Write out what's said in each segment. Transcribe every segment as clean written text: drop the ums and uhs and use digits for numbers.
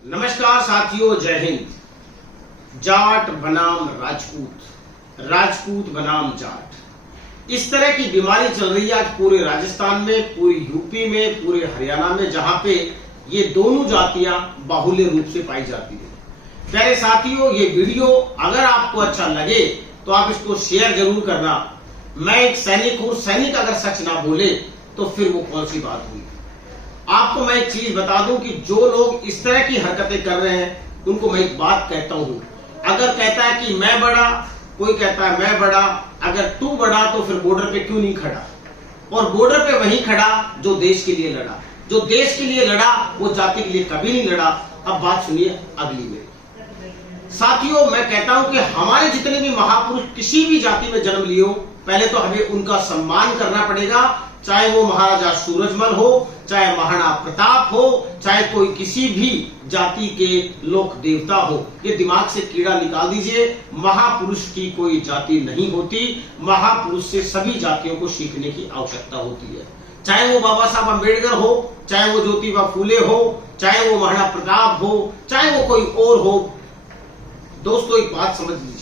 नमस्कार साथियों, जय हिंद। जाट बनाम राजपूत, राजपूत बनाम जाट, इस तरह की बीमारी चल रही है आज पूरे राजस्थान में, पूरी यूपी में, पूरे हरियाणा में, जहां पे ये दोनों जातियां बाहुल्य रूप से पाई जाती है। प्यारे साथियों, ये वीडियो अगर आपको अच्छा लगे तो आप इसको शेयर जरूर करना। मैं एक सैनिक हूं, सैनिक अगर सच ना बोले तो फिर वो कौन सी बात हुई। आपको मैं एक चीज बता दूं कि जो लोग इस तरह की हरकतें कर रहे हैं उनको मैं एक बात कहता हूं, अगर कहता है कि मैं बड़ा, कोई कहता है मैं बड़ा, अगर तू बड़ा तो फिर बॉर्डर पे क्यों नहीं खड़ा। और बॉर्डर पे वही खड़ा जो देश के लिए लड़ा, जो देश के लिए लड़ा वो जाति के लिए कभी नहीं लड़ा। अब बात सुनिए अगली में। साथियों, मैं कहता हूं कि हमारे जितने भी महापुरुष किसी भी जाति में जन्म लिए हो, पहले तो हमें उनका सम्मान करना पड़ेगा, चाहे वो महाराजा सूरजमल हो, चाहे महाराणा प्रताप हो, चाहे कोई किसी भी जाति के लोक देवता हो। ये दिमाग से कीड़ा निकाल दीजिए। महापुरुष की कोई जाति नहीं होती, महापुरुष से सभी जातियों को सीखने की आवश्यकता होती है। चाहे वो बाबा साहब अम्बेडकर हो, चाहे वो ज्योतिबा फूले हो, चाहे वो महाराणा प्रताप हो, चाहे वो कोई और हो। दोस्तों, एक बात समझ लीजिए,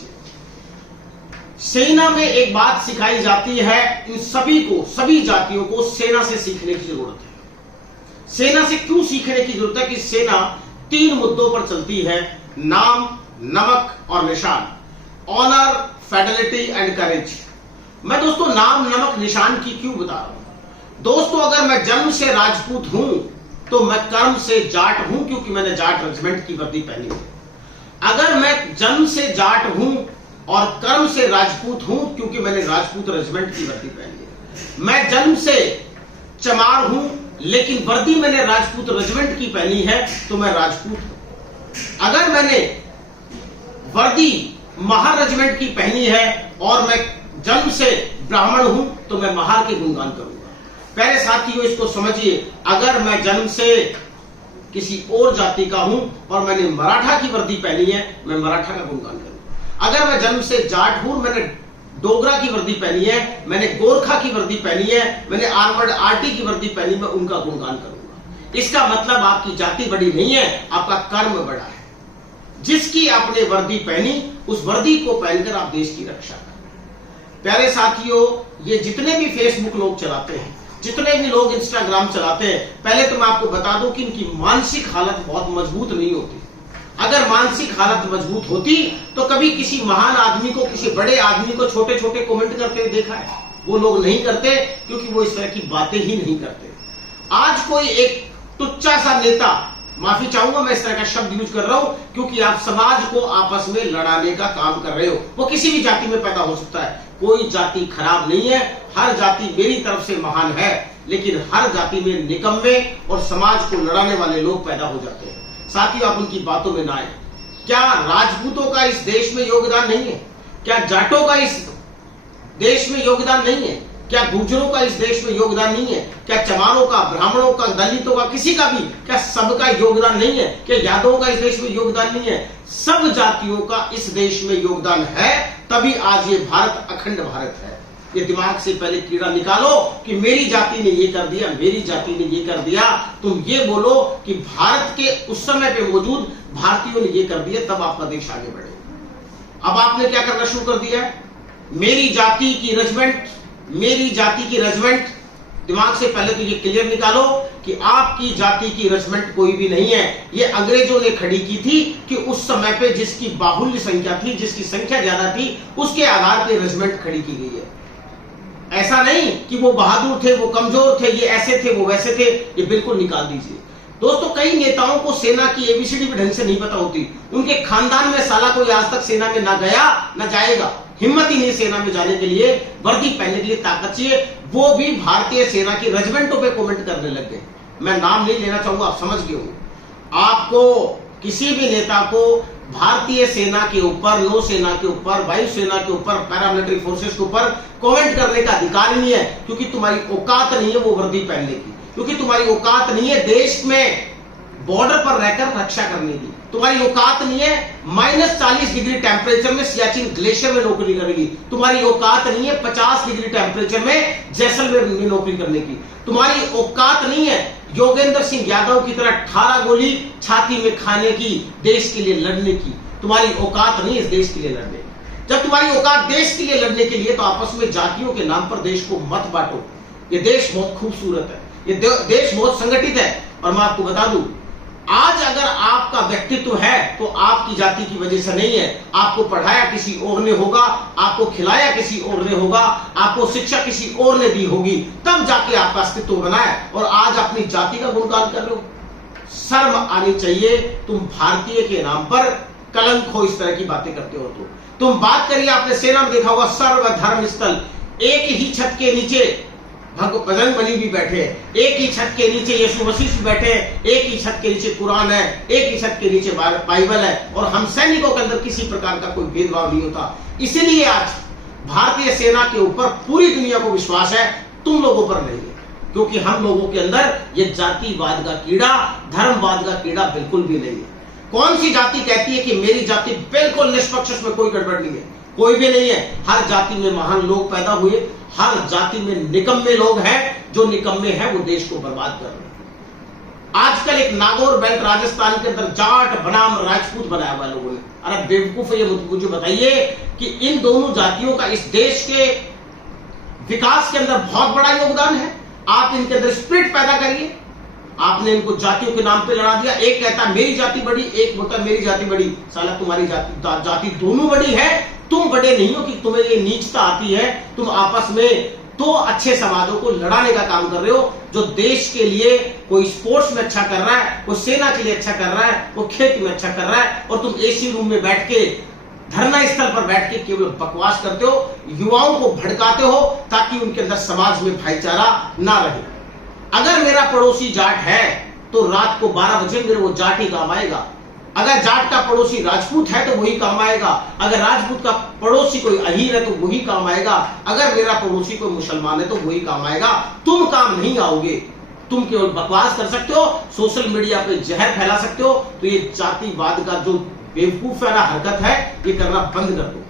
सेना में एक बात सिखाई जाती है, इन सभी को, सभी जातियों को सेना से सीखने की जरूरत है। सेना से क्यों सीखने की जरूरत है कि सेना 3 मुद्दों पर चलती है: नाम, नमक और निशान। Honour, fidelity and courage. मैं दोस्तों नाम, नमक, निशान की क्यों बता रहा हूं? दोस्तों, अगर मैं जन्म से राजपूत हूं तो मैं कर्म से जाट हूं, क्योंकि मैंने जाट रेजिमेंट की वर्दी पहनी है। अगर मैं जन्म से जाट हूं और कर्म से राजपूत हूं, क्योंकि मैंने राजपूत रेजिमेंट की वर्दी पहनी है। मैं जन्म से चमार हूं लेकिन वर्दी मैंने राजपूत रेजिमेंट की पहनी है, तो मैं राजपूत हूं। अगर मैंने वर्दी महार रेजिमेंट की पहनी है और मैं जन्म से ब्राह्मण हूं, तो मैं महार के गुणगान करूंगा। प्यारे साथियों, इसको समझिए, अगर मैं जन्म से किसी और जाति का हूं और मैंने मराठा की वर्दी पहनी है, मैं मराठा का गुणगान करूंगा। अगर मैं जन्म से जाट हूं, मैंने डोगरा की वर्दी पहनी है, मैंने गोरखा की वर्दी पहनी है, मैंने आर्मर्ड आरटी की वर्दी पहनी, मैं उनका गुणगान करूंगा। इसका मतलब आपकी जाति बड़ी नहीं है, आपका कर्म बड़ा है। जिसकी आपने वर्दी पहनी, उस वर्दी को पहनकर आप देश की रक्षा करें। प्यारे साथियों, ये जितने भी फेसबुक लोग चलाते हैं, जितने भी लोग इंस्टाग्राम चलाते हैं, पहले तो मैं आपको बता दूं कि इनकी मानसिक हालत बहुत मजबूत नहीं होती। अगर मानसिक हालत मजबूत होती तो कभी किसी महान आदमी को, किसी बड़े आदमी को छोटे छोटे कमेंट करते देखा है? वो लोग नहीं करते, क्योंकि वो इस तरह की बातें ही नहीं करते। आज कोई एक टुच्चा सा नेता, माफी चाहूंगा मैं इस तरह का शब्द यूज कर रहा हूं, क्योंकि आप समाज को आपस में लड़ाने का काम कर रहे हो। वो किसी भी जाति में पैदा हो सकता है, कोई जाति खराब नहीं है, हर जाति मेरी तरफ से महान है, लेकिन हर जाति में निकम्मे और समाज को लड़ाने वाले लोग पैदा हो जाते हैं। साथियों, आप उनकी बातों में ना आए। क्या राजपूतों का इस देश में योगदान नहीं है? क्या जाटों का इस देश में योगदान नहीं है? क्या गुर्जरों का इस देश में योगदान नहीं है? क्या चमारों का, ब्राह्मणों का, दलितों का, किसी का भी, क्या सबका योगदान नहीं है? क्या यादवों का इस देश में योगदान नहीं है? सब जातियों का इस देश में योगदान है, तभी आज ये भारत अखंड भारत है। ये दिमाग से पहले कीड़ा निकालो कि मेरी जाति ने ये कर दिया, मेरी जाति ने ये कर दिया। तुम ये बोलो कि भारत के उस समय पे मौजूद भारतीयों ने ये कर दिया, तब आपका देश आगे बढ़ेगा। अब आपने क्या करना शुरू कर दिया है? मेरी जाति की रेजिमेंट, मेरी जाति की रेजिमेंट। दिमाग से पहले तो ये क्लियर निकालो कि आपकी जाति की रेजिमेंट कोई भी नहीं है। ये अंग्रेजों ने खड़ी की थी कि उस समय पे जिसकी बाहुल्य संख्या थी, जिसकी संख्या ज्यादा थी, उसके आधार पर रेजिमेंट खड़ी की गई है। ऐसा नहीं कि वो बहादुर थे, वो कमजोर थे, ये ऐसे थे, वो वैसे थे। ये बिल्कुल निकाल दीजिए। दोस्तों, कई नेताओं को सेना की एबीसीडी भी ढंग से नहीं पता होती। उनके खानदान में साला कोई आज तक सेना में ना गया ना जाएगा, हिम्मत ही नहीं सेना में जाने के लिए, वर्दी पहनने के लिए ताकत चाहिए। वो भी भारतीय सेना की रेजिमेंटों पे कमेंट करने लग गए। मैं नाम नहीं लेना चाहूंगा, आप समझ गए हो। आपको किसी भी नेता को भारतीय सेना के ऊपर, नौसेना के ऊपर, वायुसेना के ऊपर, पैरामिलिट्री फोर्सेस के ऊपर कमेंट करने का अधिकार नहीं है, क्योंकि तुम्हारी औकात नहीं है वो वर्दी पहनने की, क्योंकि तुम्हारी औकात नहीं है देश में बॉर्डर पर रहकर रक्षा करने की। तुम्हारी औकात नहीं है -40 डिग्री टेम्परेचर में सियाचिन ग्लेशियर में नौकरी करने की। तुम्हारी औकात नहीं है 50 डिग्री टेम्परेचर में जैसलमेर में नौकरी करने की। तुम्हारी औकात नहीं है योगेंद्र सिंह यादव की तरह 18 गोली छाती में खाने की, देश के लिए लड़ने की तुम्हारी औकात नहीं इस देश के लिए लड़ने की। जब तुम्हारी औकात देश के लिए लड़ने के लिए, तो आपस में जातियों के नाम पर देश को मत बांटो। ये देश बहुत खूबसूरत है, ये देश बहुत संगठित है। और मैं आपको बता दूं, आज अगर आपका व्यक्तित्व है तो आपकी जाति की वजह से नहीं है। आपको पढ़ाया किसी और ने होगा, आपको खिलाया किसी और ने होगा, आपको शिक्षा किसी और ने दी होगी, तब जाके आपका अस्तित्व बना है। और आज अपनी जाति का गुणगान कर रहे हो। शर्म आनी चाहिए। तुम भारतीय के नाम पर कलंक हो, इस तरह की बातें करते हो। तो तुम बात करिए, आपने सेना में देखा होगा सर्वधर्म स्थल, एक ही छत के नीचे बजरंग बली भी बैठे हैं, एक ही छत के नीचे यीशु मसीह भी बैठे हैं, एक ही छत के नीचे कुरान है, एक ही छत के नीचे बाइबल है। और हम सैनिकों के अंदर किसी प्रकार का कोई भेदभाव नहीं होता। इसीलिए आज भारतीय सेना के ऊपर पूरी दुनिया को विश्वास है, तुम लोगों पर नहीं है। क्योंकि हम लोगों के अंदर ये जातिवाद का कीड़ा, धर्मवाद का कीड़ा बिल्कुल भी नहीं है। कौन सी जाति कहती है कि मेरी जाति बिल्कुल निष्पक्ष, उसमें कोई गड़बड़ नहीं है? कोई भी नहीं है। हर जाति में महान लोग पैदा हुए, हर जाति में निकम्मे लोग हैं। जो निकम्मे हैं वो देश को बर्बाद कर रहे हैं। आजकल एक नागौर बेल्ट राजस्थान के अंदर जाट बनाम राजपूत बनाया हुआ लोगों ने। अरे बेवकूफ है, ये मुझे बताइए कि इन दोनों जातियों का इस देश के विकास के अंदर बहुत बड़ा योगदान है। आप इनके अंदर स्पिरिट पैदा करिए। आपने इनको जातियों के नाम पे लड़ा दिया। एक कहता है मेरी जाति बड़ी, एक बोलता है मेरी जाति बड़ी। साला तुम्हारी जाति दोनों बड़ी है, तुम बड़े नहीं हो कि तुम्हें ये नीचता आती है। तुम आपस में दो अच्छे समाजों को लड़ाने का काम कर रहे हो। जो देश के लिए कोई स्पोर्ट्स में अच्छा कर रहा है, कोई सेना के लिए अच्छा कर रहा है, वो खेती में अच्छा कर रहा है, और तुम एसी रूम में बैठ के, धरना स्थल पर बैठ के केवल बकवास करते हो, युवाओं को भड़काते हो ताकि उनके अंदर समाज में भाईचारा ना रहे। अगर मेरा पड़ोसी जाट है तो रात को 12 बजे मेरे वो जाट ही काम आएगा। अगर जाट का पड़ोसी राजपूत है तो वही काम आएगा। अगर राजपूत का पड़ोसी कोई अहीर है तो वही काम आएगा। अगर मेरा पड़ोसी कोई मुसलमान है तो वही काम आएगा। तुम काम नहीं आओगे। तुम केवल बकवास कर सकते हो, सोशल मीडिया पे जहर फैला सकते हो। तो ये जातिवाद का जो बेवकूफ वाला हरकत है, ये करना बंद कर दो।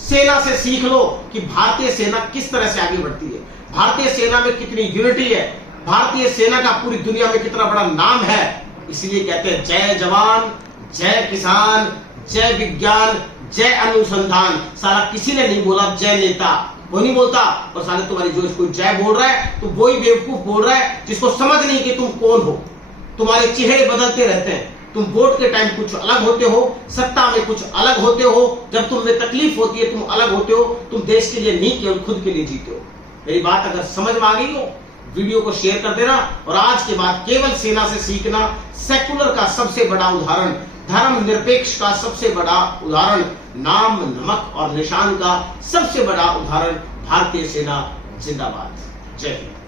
सेना से सीख लो कि भारतीय सेना किस तरह से आगे बढ़ती है, भारतीय सेना में कितनी यूनिटी है, भारतीय सेना का पूरी दुनिया में कितना बड़ा नाम है। इसलिए कहते हैं जय जवान, जय किसान, जय विज्ञान, जय अनुसंधान। साला किसी ने नहीं बोला जय नेता, वो नहीं बोलता। और साले तुम्हारी जो इसको जय बोल रहा है तो वही बेवकूफ बोल रहा है जिसको समझ नहीं कि तुम कौन हो। तुम्हारे चेहरे बदलते रहते हैं। तुम वोट के टाइम कुछ अलग होते हो, सत्ता में कुछ अलग होते हो, जब तुम्हें तकलीफ होती है तुम अलग होते हो। तुम देश के लिए नहीं, केवल खुद के लिए जीते हो। मेरी बात अगर समझ में आ गई हो, वीडियो को शेयर कर देना। और आज के बाद केवल सेना से सीखना, सेकुलर का सबसे बड़ा उदाहरण, धर्मनिरपेक्ष का सबसे बड़ा उदाहरण, नाम नमक और निशान का सबसे बड़ा उदाहरण भारतीय सेना। जिंदाबाद। जय हिंद।